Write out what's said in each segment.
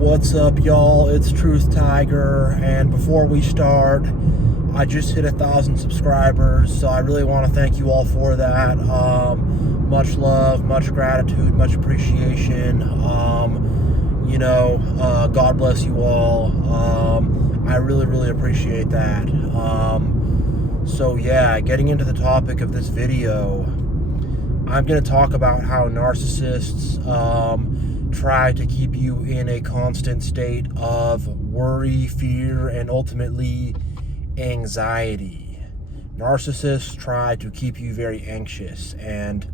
What's up, y'all? It's Truth Tiger, and before we start, I just hit 1,000 subscribers, so I really want to thank you all for that. Much love, much gratitude, much appreciation. God bless you all. I really appreciate that. Getting into the topic of this video, I'm going to talk about how narcissists try to keep you in a constant state of worry, fear, and ultimately anxiety. Narcissists try to keep you very anxious, and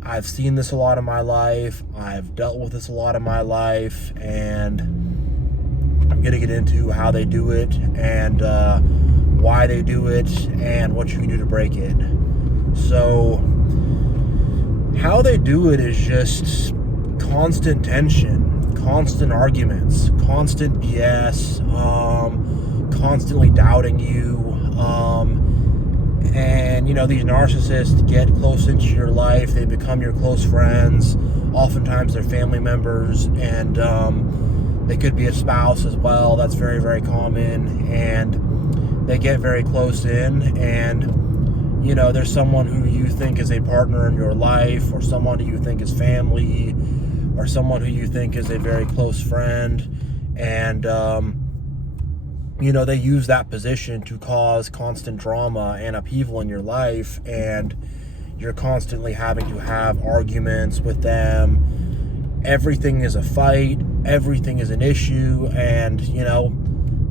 I've seen this a lot in my life. I've dealt with this a lot in my life, and I'm going to get into how they do it and why they do it and what you can do to break it. So, how they do it is just constant tension, constant arguments, constant BS, constantly doubting you. These narcissists get close into your life. They become your close friends. Oftentimes they're family members, and they could be a spouse as well. That's very common. And they get very close in, and there's someone who you think is a partner in your life, or someone who you think is family, or someone who you think is a very close friend, and they use that position to cause constant drama and upheaval in your life, and you're constantly having to have arguments with them. Everything is a fight, everything is an issue, and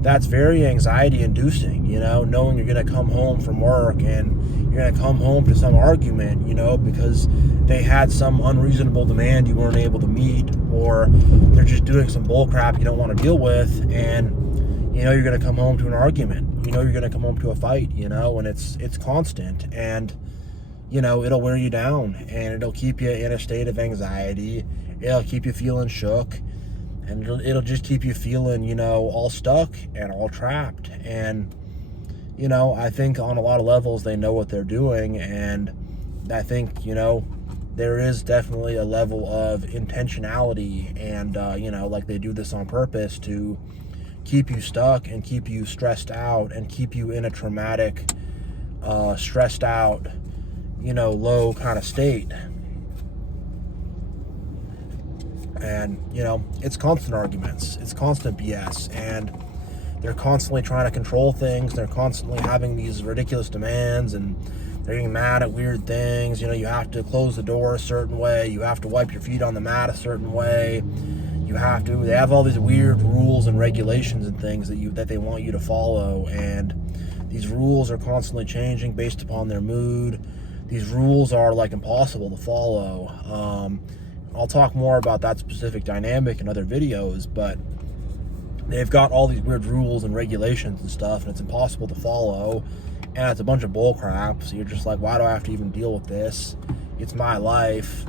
that's very anxiety inducing, knowing you're going to come home from work and you're going to come home to some argument, because they had some unreasonable demand you weren't able to meet, or they're just doing some bull crap you don't want to deal with, and you're going to come home to an argument, you're going to come home to a fight, and it's constant, and it'll wear you down, and it'll keep you in a state of anxiety. It'll keep you feeling shook, and it'll just keep you feeling, all stuck and all trapped. And, I think on a lot of levels they know what they're doing, and I think, there is definitely a level of intentionality, and, like they do this on purpose to keep you stuck and keep you stressed out and keep you in a traumatic, stressed out, low kind of state. And, it's constant arguments, it's constant BS, and they're constantly trying to control things. They're constantly having these ridiculous demands, and they're getting mad at weird things. You have to close the door a certain way. You have to wipe your feet on the mat a certain way. They have all these weird rules and regulations and things that they want you to follow, and these rules are constantly changing based upon their mood. These rules are like impossible to follow. I'll talk more about that specific dynamic in other videos, but they've got all these weird rules and regulations and stuff, and it's impossible to follow, and it's a bunch of bull crap. So you're just like, why do I have to even deal with this? It's my life.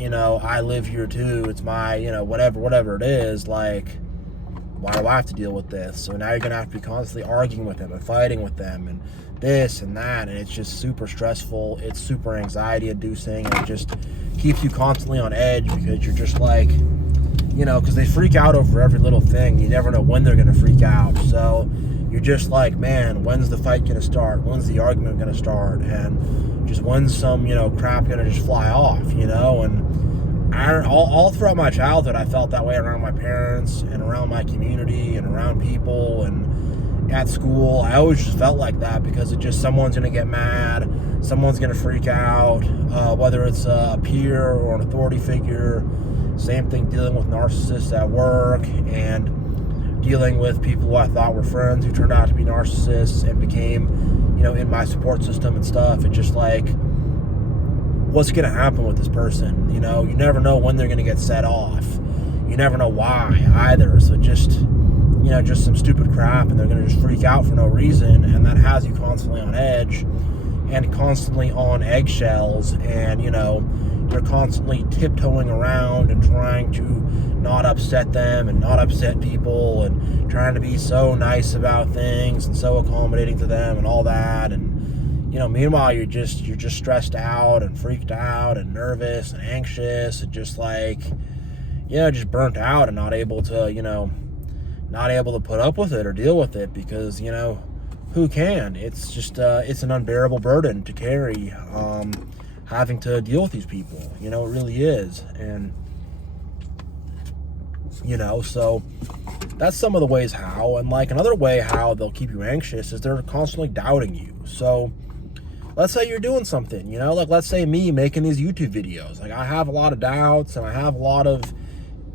I live here too. It's my, whatever it is, like, why do I have to deal with this? So now you're going to have to be constantly arguing with them and fighting with them and this and that, and it's just super stressful. It's super anxiety inducing, and it just keeps you constantly on edge, because you're just like, because they freak out over every little thing. You never know when they're going to freak out. So you're just like, man, when's the fight going to start? When's the argument going to start? And just when's some, crap going to just fly off, and all throughout my childhood, I felt that way around my parents and around my community and around people and at school. I always just felt like that, because it just, someone's going to get mad, someone's going to freak out, whether it's a peer or an authority figure. Same thing dealing with narcissists at work, and dealing with people who I thought were friends who turned out to be narcissists and became, in my support system and stuff. It's just like, what's going to happen with this person? You never know when they're going to get set off. You never know why either. So just some stupid crap, and they're going to just freak out for no reason, and that has you constantly on edge and constantly on eggshells, and you're constantly tiptoeing around and trying to not upset them and not upset people, and trying to be so nice about things and so accommodating to them and all that. And meanwhile you're just stressed out and freaked out and nervous and anxious, and just like, just burnt out and not able to, not able to put up with it or deal with it, because, who can? It's just, it's an unbearable burden to carry, having to deal with these people, it really is. And, so that's some of the ways how. And like another way how they'll keep you anxious is they're constantly doubting you. So let's say you're doing something, like let's say me making these YouTube videos. Like I have a lot of doubts and I have a lot of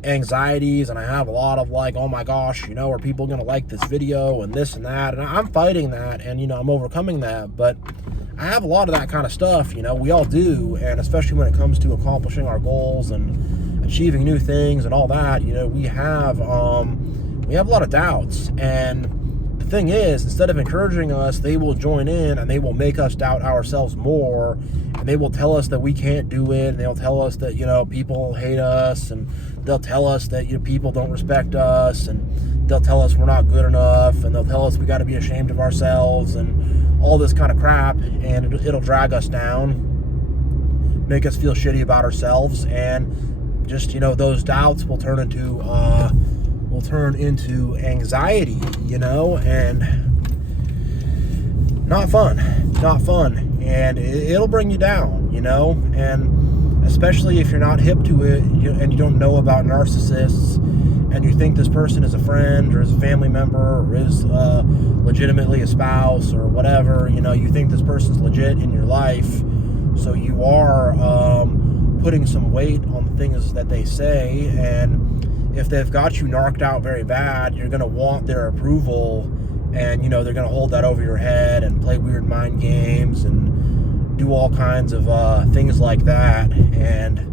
anxieties and I have a lot of like, oh my gosh, are people going to like this video and this and that? And I'm fighting that and, I'm overcoming that. But I have a lot of that kind of stuff, we all do. And especially when it comes to accomplishing our goals and achieving new things and all that, we have a lot of doubts. And the thing is, instead of encouraging us, they will join in and they will make us doubt ourselves more, and they will tell us that we can't do it, and they'll tell us that people hate us, and they'll tell us that people don't respect us, and they'll tell us we're not good enough, and they'll tell us we got to be ashamed of ourselves and all this kind of crap, and it'll drag us down, make us feel shitty about ourselves, and just those doubts will turn into anxiety, and not fun, and it'll bring you down, and especially if you're not hip to it and you don't know about narcissists, and you think this person is a friend or is a family member or is legitimately a spouse or whatever, you think this person's legit in your life, so you are putting some weight on the things that they say. And if they've got you narked out very bad, you're going to want their approval, and, they're going to hold that over your head and play weird mind games and do all kinds of things like that. And,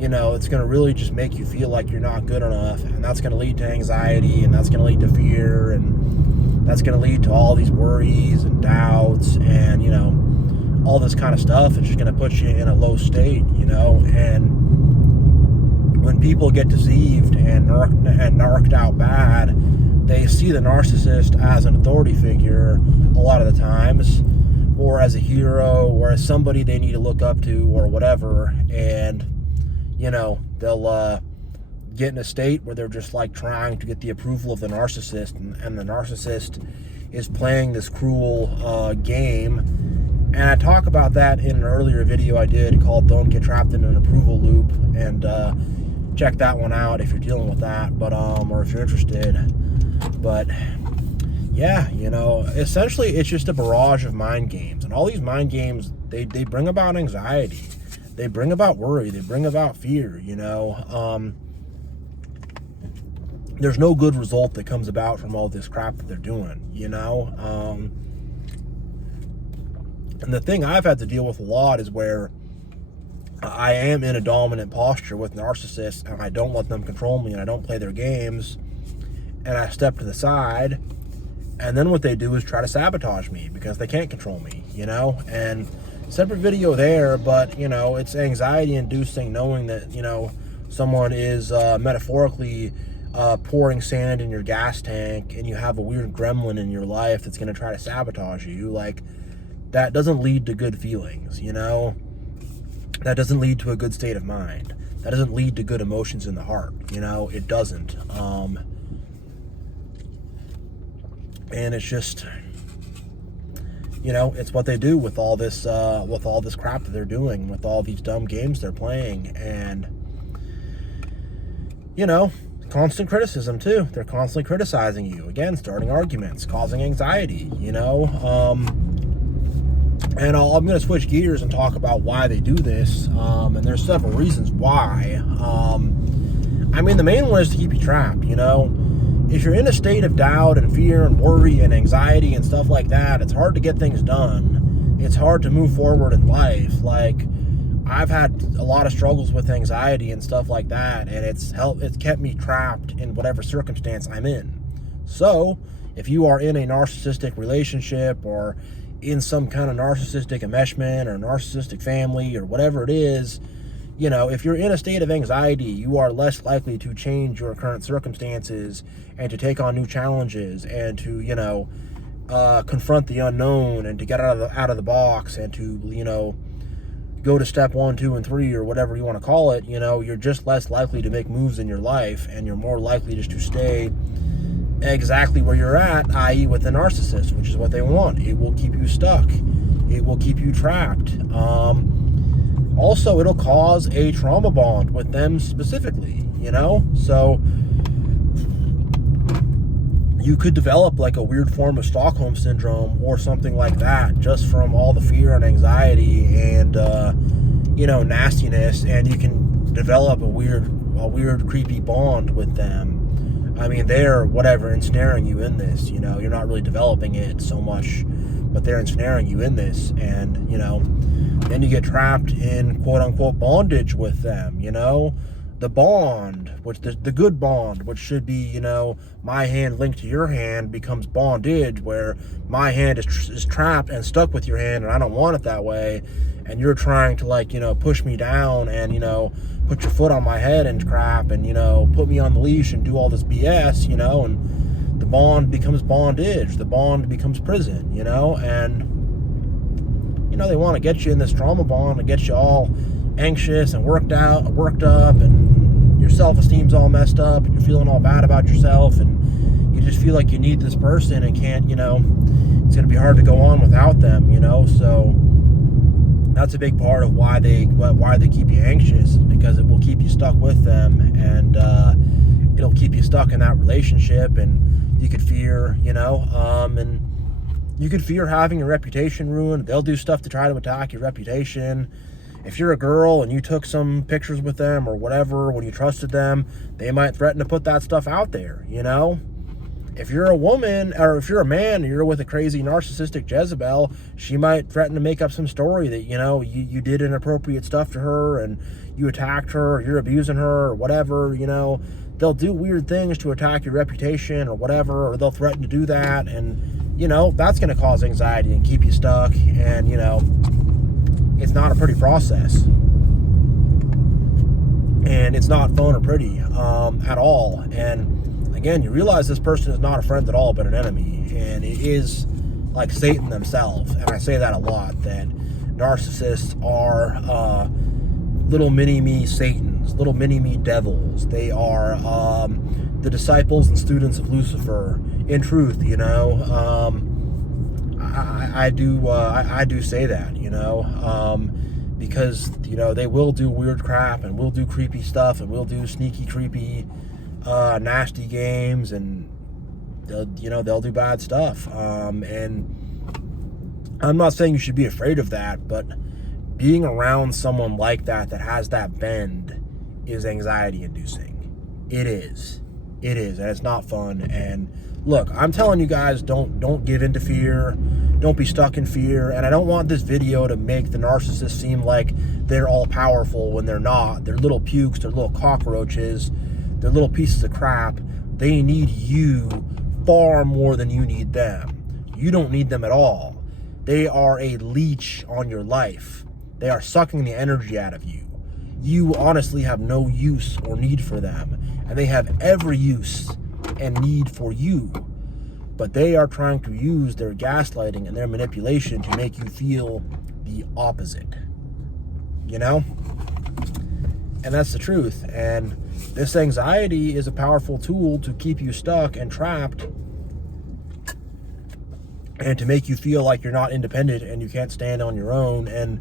it's going to really just make you feel like you're not good enough, and that's going to lead to anxiety, and that's going to lead to fear, and that's going to lead to all these worries and doubts and, all this kind of stuff. It's just going to put you in a low state, and when people get deceived and narked out bad, they see the narcissist as an authority figure a lot of the times, or as a hero, or as somebody they need to look up to, or whatever. And, they'll get in a state where they're just like trying to get the approval of the narcissist, and the narcissist is playing this cruel game. And I talk about that in an earlier video I did called Don't Get Trapped in an Approval Loop, and check that one out if you're dealing with that, but or if you're interested. But yeah, essentially it's just a barrage of mind games, and all these mind games, they bring about anxiety, they bring about worry, they bring about fear. There's no good result that comes about from all this crap that they're doing. And the thing I've had to deal with a lot is where I am in a dominant posture with narcissists, and I don't let them control me, and I don't play their games, and I step to the side, and then what they do is try to sabotage me because they can't control me, and separate video there, but, it's anxiety inducing knowing that, someone is metaphorically pouring sand in your gas tank, and you have a weird gremlin in your life that's going to try to sabotage you. Like, that doesn't lead to good feelings, That doesn't lead to a good state of mind. That doesn't lead to good emotions in the heart. It doesn't. And it's just, it's what they do with all this crap that they're doing, with all these dumb games they're playing. And, constant criticism too. They're constantly criticizing you. Again, starting arguments, causing anxiety, And I'm going to switch gears and talk about why they do this. And there's several reasons why. The main one is to keep you trapped, If you're in a state of doubt and fear and worry and anxiety and stuff like that, it's hard to get things done. It's hard to move forward in life. Like, I've had a lot of struggles with anxiety and stuff like that, and it's kept me trapped in whatever circumstance I'm in. So, if you are in a narcissistic relationship, or in some kind of narcissistic enmeshment, or narcissistic family, or whatever it is, if you're in a state of anxiety, you are less likely to change your current circumstances and to take on new challenges, and to, confront the unknown, and to get out of the box, and to, go to step 1, 2, and 3, or whatever you want to call it, you're just less likely to make moves in your life, and you're more likely just to stay exactly where you're at, i.e. with the narcissist, which is what they want. It will keep you stuck. It will keep you trapped. Also, it'll cause a trauma bond with them specifically, So you could develop like a weird form of Stockholm syndrome or something like that, just from all the fear and anxiety and nastiness, and you can develop a weird creepy bond with them. I mean, they're ensnaring you in this. You're not really developing it so much, but they're ensnaring you in this, and then you get trapped in quote unquote bondage with them. The bond, which the good bond, which should be, my hand linked to your hand, becomes bondage, where my hand is trapped and stuck with your hand, and I don't want it that way, and you're trying to push me down and put your foot on my head and crap, and put me on the leash and do all this BS, and the bond becomes bondage, the bond becomes prison, and they want to get you in this trauma bond and get you all anxious and worked up, and your self-esteem's all messed up, and you're feeling all bad about yourself, and you just feel like you need this person and can't, it's going to be hard to go on without them, so that's a big part of why they keep you anxious, is because it will keep you stuck with them, and it'll keep you stuck in that relationship, and you could fear, and you could fear having your reputation ruined. They'll do stuff to try to attack your reputation. If you're a girl and you took some pictures with them or whatever when you trusted them, they might threaten to put that stuff out there, If you're a woman, or if you're a man and you're with a crazy narcissistic Jezebel, she might threaten to make up some story that, you did inappropriate stuff to her and you attacked her, or you're abusing her, or whatever, They'll do weird things to attack your reputation or whatever, or they'll threaten to do that, and that's going to cause anxiety and keep you stuck, and it's not a pretty process, and it's not fun or pretty at all. And again, you realize this person is not a friend at all, but an enemy, and it is like Satan themselves. And I say that a lot, that narcissists are little mini-me Satans, little mini-me devils. They are the disciples and students of Lucifer, in truth, I do say that, because, they will do weird crap, and will do creepy stuff, and will do sneaky, creepy, nasty games, and they'll do bad stuff. And I'm not saying you should be afraid of that, but being around someone like that has that bend is anxiety inducing. It is, and it's not fun. And look, I'm telling you guys, don't give in to fear. Don't be stuck in fear. And I don't want this video to make the narcissist seem like they're all powerful when they're not. They're little pukes, they're little cockroaches, they're little pieces of crap. They need you far more than you need them. You don't need them at all. They are a leech on your life. They are sucking the energy out of you. You honestly have no use or need for them, and they have every use and need for you. But they are trying to use their gaslighting and their manipulation to make you feel the opposite. And that's the truth. And this anxiety is a powerful tool to keep you stuck and trapped, and to make you feel like you're not independent and you can't stand on your own. And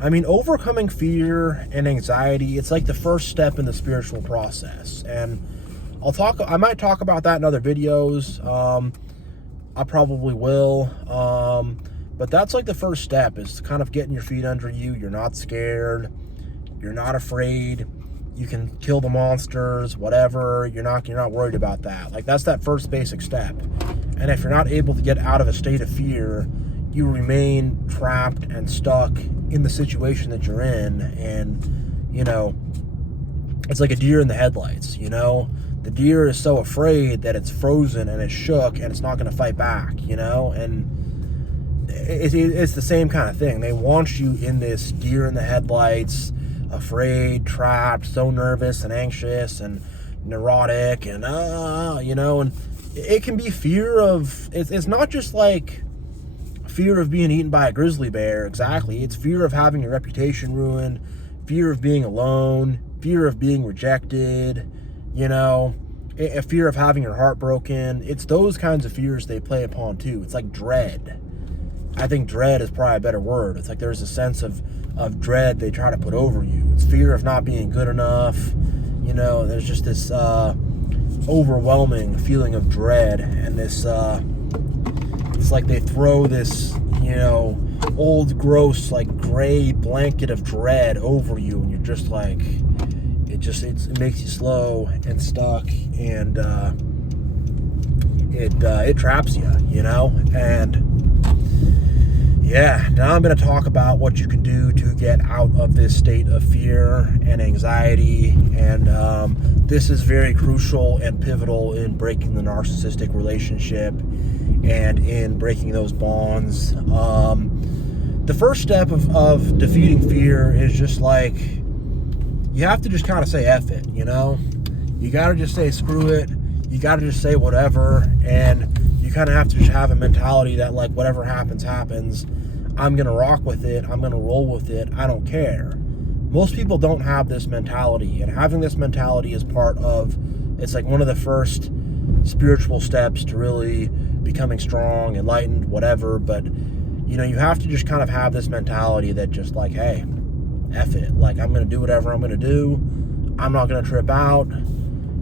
I mean, overcoming fear and anxiety, it's like the first step in the spiritual process. And I might talk about that in other videos. I probably will. But that's like the first step, is kind of getting your feet under you. You're not scared. You're not afraid. You can kill the monsters, whatever. You're not worried about that. Like, that's that first basic step. And if you're not able to get out of a state of fear, you remain trapped and stuck in the situation that you're in. And, it's like a deer in the headlights, The deer is so afraid that it's frozen and it's shook and it's not going to fight back, And it's the same kind of thing. They want you in this deer in the headlights, afraid, trapped, so nervous and anxious and neurotic, and and it can be fear of, it's not just like fear of being eaten by a grizzly bear. Exactly. It's fear of having your reputation ruined, fear of being alone, fear of being rejected, you know, a fear of having your heart broken. It's those kinds of fears they play upon too. It's like dread. I think dread is probably a better word. It's like there's a sense of dread they try to put over you. It's fear of not being good enough. You know, there's just this overwhelming feeling of dread, and this it's like they throw this, you know, old gross like gray blanket of dread over you, and you're just like, it makes you slow and stuck, and it traps you, you know. And yeah, now I'm going to talk about what you can do to get out of this state of fear and anxiety. And this is very crucial and pivotal in breaking the narcissistic relationship and in breaking those bonds. The first step of defeating fear is just like, you have to just kind of say F it, you know? You got to just say screw it. You got to just say whatever. And you kind of have to just have a mentality that, like, whatever happens, happens. I'm going to rock with it. I'm going to roll with it. I don't care. Most people don't have this mentality. And having this mentality is part of, it's like one of the first spiritual steps to really becoming strong, enlightened, whatever. But, you know, you have to just kind of have this mentality that just like, hey, F it. Like, I'm going to do whatever I'm going to do. I'm not going to trip out.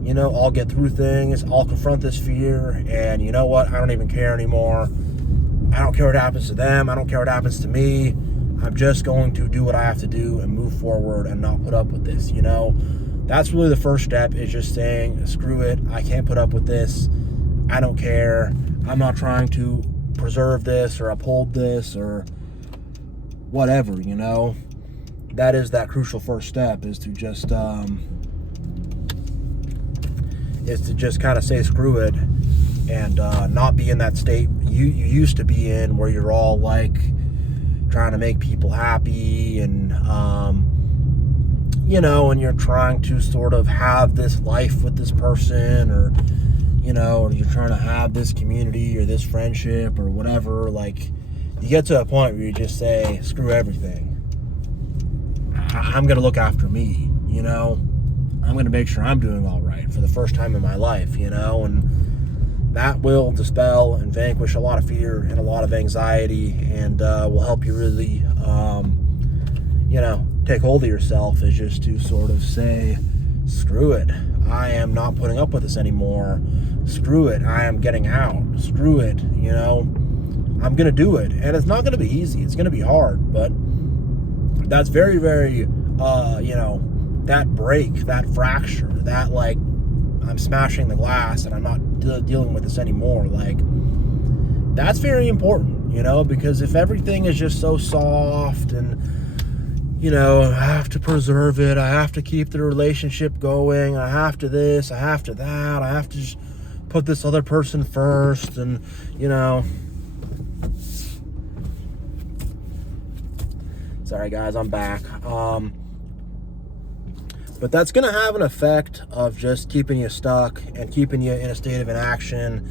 You know, I'll get through things. I'll confront this fear. And you know what? I don't even care anymore. I don't care what happens to them. I don't care what happens to me. I'm just going to do what I have to do and move forward and not put up with this, you know? That's really the first step, is just saying, screw it. I can't put up with this. I don't care. I'm not trying to preserve this or uphold this or whatever, you know? That is that crucial first step, is to just kind of say screw it, and not be in that state you used to be in, where you're all like trying to make people happy, and you know, and you're trying to sort of have this life with this person, or you know, or you're trying to have this community or this friendship or whatever. Like, you get to a point where you just say screw everything. I'm going to look after me, you know. I'm going to make sure I'm doing all right for the first time in my life, you know. And that will dispel and vanquish a lot of fear and a lot of anxiety, and will help you really, you know, take hold of yourself, is just to sort of say, screw it. I am not putting up with this anymore. Screw it. I am getting out. Screw it. You know, I'm going to do it. And it's not going to be easy. It's going to be hard, but that's very, very, you know, that break, that fracture, that like, I'm smashing the glass and I'm not dealing with this anymore. Like, that's very important, you know, because if everything is just so soft and, you know, I have to preserve it, I have to keep the relationship going, I have to this, I have to that, I have to just put this other person first, and, you know, sorry guys, I'm back. But that's going to have an effect of just keeping you stuck and keeping you in a state of inaction.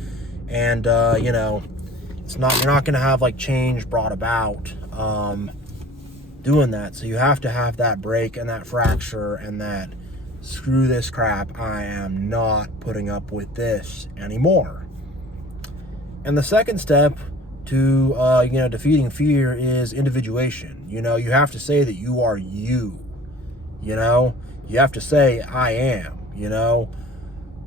And, you know, you're not going to have like change brought about doing that. So you have to have that break and that fracture and that screw this crap. I am not putting up with this anymore. And the second step to, you know, defeating fear is individuation. You know, you have to say that you are you, you know. You have to say, I am, you know.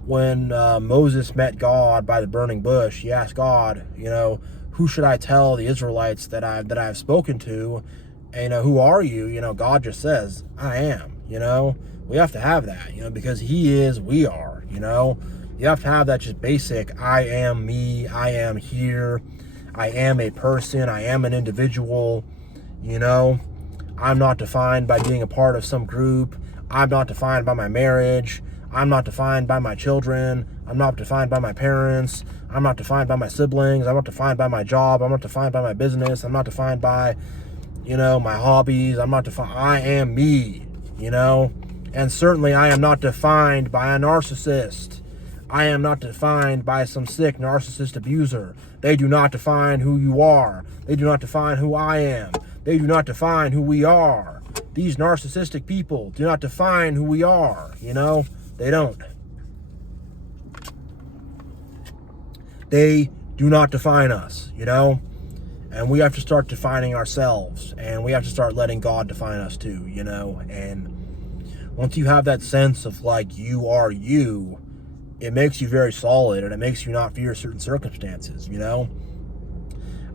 When Moses met God by the burning bush, he asked God, you know, who should I tell the Israelites that I've spoken to? And, you know, who are you? You know, God just says, I am, you know. We have to have that, you know, because he is, we are, you know. You have to have that just basic, I am me, I am here, I am a person, I am an individual, you know. I'm not defined by being a part of some group. I'm not defined by my marriage. I'm not defined by my children. I'm not defined by my parents. I'm not defined by my siblings. I'm not defined by my job. I'm not defined by my business. I'm not defined by, you know, my hobbies. I'm not defined. I am me, you know. And certainly I am not defined by a narcissist. I am not defined by some sick narcissist abuser. They do not define who you are. They do not define who I am. They do not define who we are. These narcissistic people do not define who we are, you know? They don't. They do not define us, you know? And we have to start defining ourselves, and we have to start letting God define us too, you know? And once you have that sense of like you are you, it makes you very solid, and it makes you not fear certain circumstances, you know?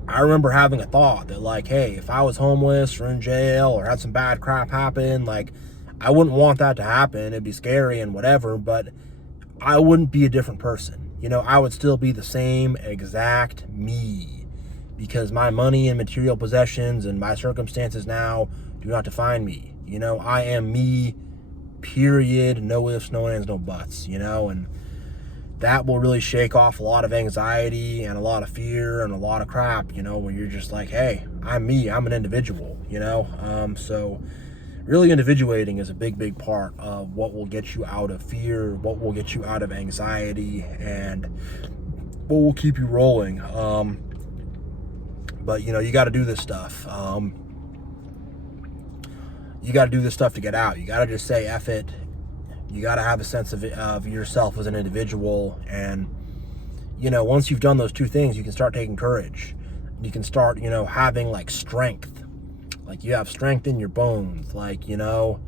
I remember having a thought that like, hey, if I was homeless or in jail or had some bad crap happen, like, I wouldn't want that to happen. It'd be scary and whatever, but I wouldn't be a different person. You know, I would still be the same exact me, because my money and material possessions and my circumstances now do not define me. You know, I am me, period, no ifs, no ands, no buts, you know? And that will really shake off a lot of anxiety and a lot of fear and a lot of crap, you know, when you're just like, hey, I'm me, I'm an individual, you know? So really individuating is a big part of what will get you out of fear, what will get you out of anxiety, and what will keep you rolling. But, you know, you got to do this stuff. You got to do this stuff to get out. You got to just say, F it. You got to have a sense of yourself as an individual. And, you know, once you've done those two things, you can start taking courage. You can start, you know, having like strength. Like you have strength in your bones. Like, you know,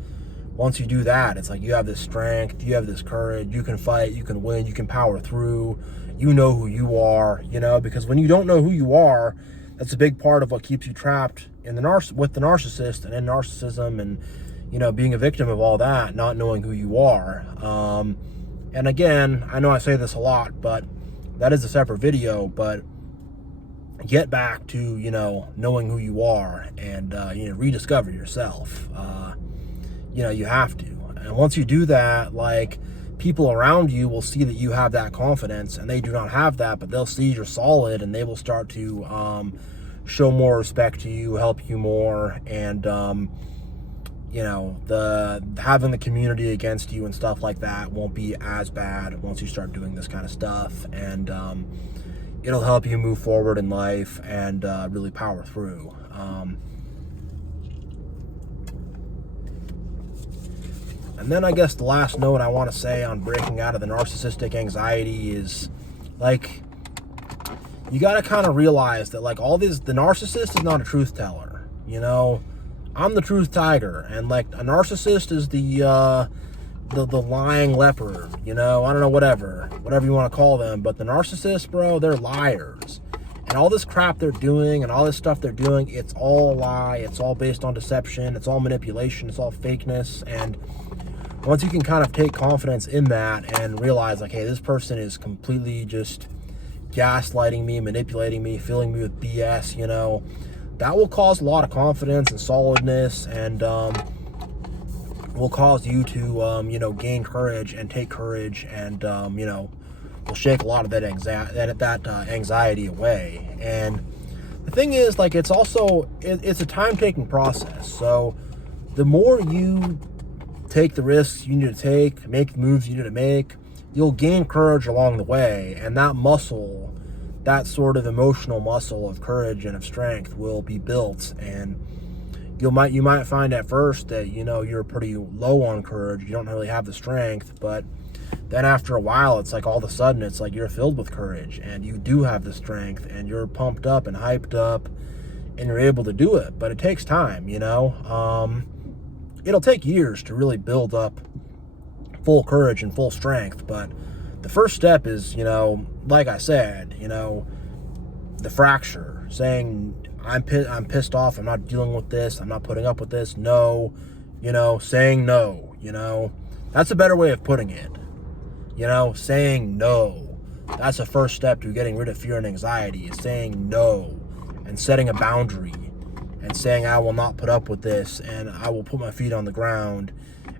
once you do that, it's like you have this strength, you have this courage, you can fight, you can win, you can power through. You know who you are, you know, because when you don't know who you are, that's a big part of what keeps you trapped in with the narcissist and in narcissism, and, you know, being a victim of all that, not knowing who you are. And again, I know I say this a lot, but that is a separate video, but get back to, you know, knowing who you are, and, you know, rediscover yourself. You know, you have to. And once you do that, like, people around you will see that you have that confidence, and they do not have that, but they'll see you're solid, and they will start to show more respect to you, help you more, and you know, having the community against you and stuff like that won't be as bad once you start doing this kind of stuff, and it'll help you move forward in life and really power through. And then I guess the last note I want to say on breaking out of the narcissistic anxiety is, like, you got to kind of realize that, like, the narcissist is not a truth teller, you know? I'm the truth tiger, and, like, a narcissist is the lying leopard, you know? I don't know, whatever you want to call them, but the narcissists, bro, they're liars. And all this crap they're doing and all this stuff they're doing, it's all a lie. It's all based on deception. It's all manipulation. It's all fakeness. And once you can kind of take confidence in that and realize, like, hey, this person is completely just gaslighting me, manipulating me, filling me with BS, you know, that will cause a lot of confidence and solidness, and will cause you to, you know, gain courage and take courage, and, you know, will shake a lot of that anxiety away. And the thing is, like, it's also, it's a time-taking process. So the more you take the risks you need to take, make the moves you need to make, you'll gain courage along the way, and that muscle, that sort of emotional muscle of courage and of strength will be built. And you might find at first that, you know, you're pretty low on courage, you don't really have the strength, but then after a while, it's like all of a sudden it's like you're filled with courage, and you do have the strength, and you're pumped up and hyped up, and you're able to do it. But it takes time, you know. It'll take years to really build up full courage and full strength, but the first step is, you know, like I said, you know, the fracture, saying, I'm pissed off, I'm not dealing with this, I'm not putting up with this, no, you know, saying no, you know, that's a better way of putting it, you know, saying no. That's the first step to getting rid of fear and anxiety, is saying no, and setting a boundary, and saying, I will not put up with this, and I will put my feet on the ground,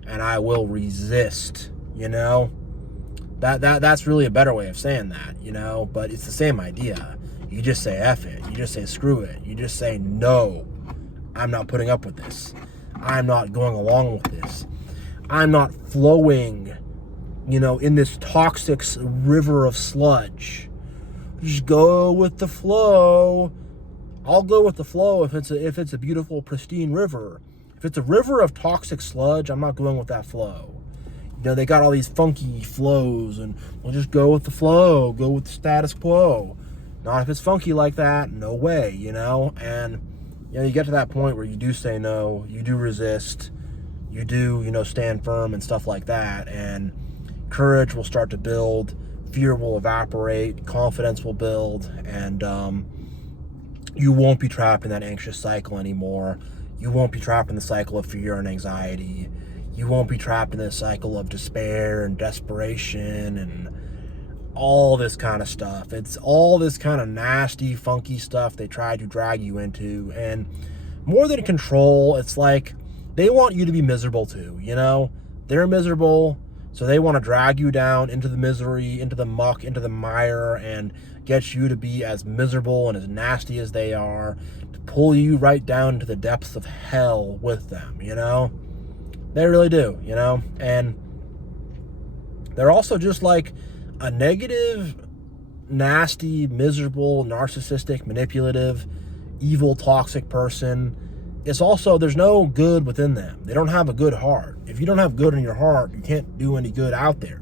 and I will resist, you know. That's really a better way of saying that, you know, but it's the same idea. You just say F it, you just say screw it, you just say no, I'm not putting up with this, I'm not going along with this, I'm not flowing in this toxic river of sludge. Just go with the flow. I'll go with the flow if it's a beautiful, pristine river. If it's a river of toxic sludge, I'm not going with that flow. They got all these funky flows, and we'll just go with the flow, go with the status quo. Not if it's funky like that, no way, And, you get to that point where you do say no, you do resist, you do, stand firm and stuff like that, and courage will start to build, fear will evaporate, confidence will build, and you won't be trapped in that anxious cycle anymore. You won't be trapped in the cycle of fear and anxiety. You won't be trapped in the cycle of despair and desperation and all this kind of stuff. It's all this kind of nasty, funky stuff they try to drag you into. And more than control, it's like they want you to be miserable too, They're miserable, so they want to drag you down into the misery, into the muck, into the mire, and get you to be as miserable and as nasty as they are, to pull you right down to the depths of hell with them, They really do, And they're also just like a negative, nasty, miserable, narcissistic, manipulative, evil, toxic person. It's also, there's no good within them. They don't have a good heart. If you don't have good in your heart, you can't do any good out there,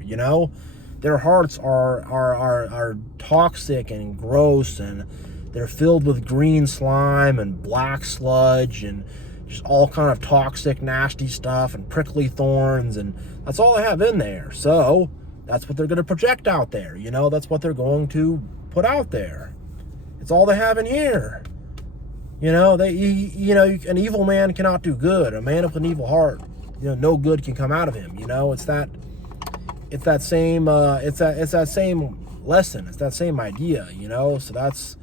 Their hearts are toxic and gross, and they're filled with green slime and black sludge and just all kind of toxic, nasty stuff and prickly thorns, and that's all they have in there. So that's what they're going to project out there, That's what they're going to put out there. It's all they have in here. An evil man cannot do good. A man with an evil heart, no good can come out of him. It's that same lesson. It's that same idea. So that's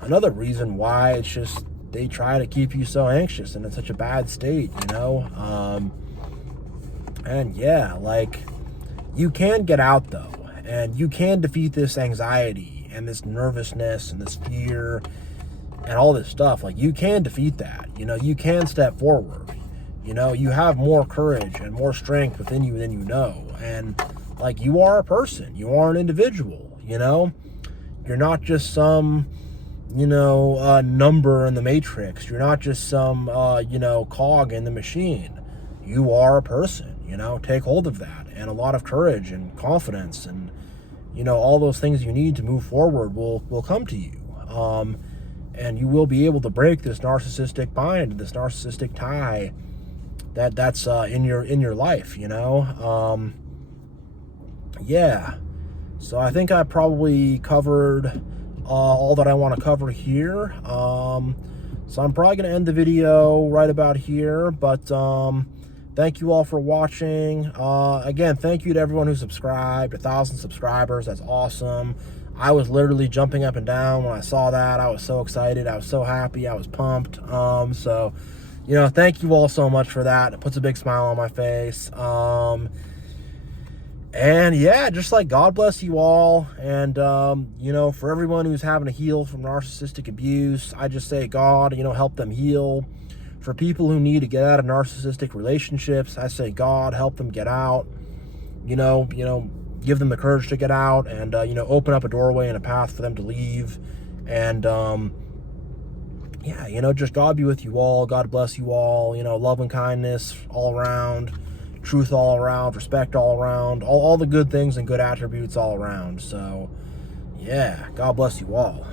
another reason why it's just they try to keep you so anxious and in such a bad state. And yeah, like, you can get out though, and you can defeat this anxiety and this nervousness and this fear and all this stuff. Like, you can defeat that. You can step forward. You have more courage and more strength within you than you know. And like, you are a person. You are an individual. You're not just some number in the matrix. You're not just some cog in the machine. You are a person. Take hold of that, and a lot of courage and confidence, and all those things you need to move forward will come to you. And you will be able to break this narcissistic bind, this narcissistic tie that's in your life. Yeah. So I think I probably covered all that I want to cover here. So I'm probably going to end the video right about here, but thank you all for watching. Again, thank you to everyone who subscribed. 1,000 subscribers, that's awesome. I was literally jumping up and down when I saw that. I was so excited. I was so happy. I was pumped. So, thank you all so much for that. It puts a big smile on my face. And yeah, just like, God bless you all. And, for everyone who's having to heal from narcissistic abuse, I just say, God, help them heal. For people who need to get out of narcissistic relationships, I say, God, help them get out. Give them the courage to get out, and, open up a doorway and a path for them to leave. And, yeah, just God be with you all. God bless you all. Love and kindness all around. Truth all around. Respect all around. All the good things and good attributes all around. So, yeah, God bless you all.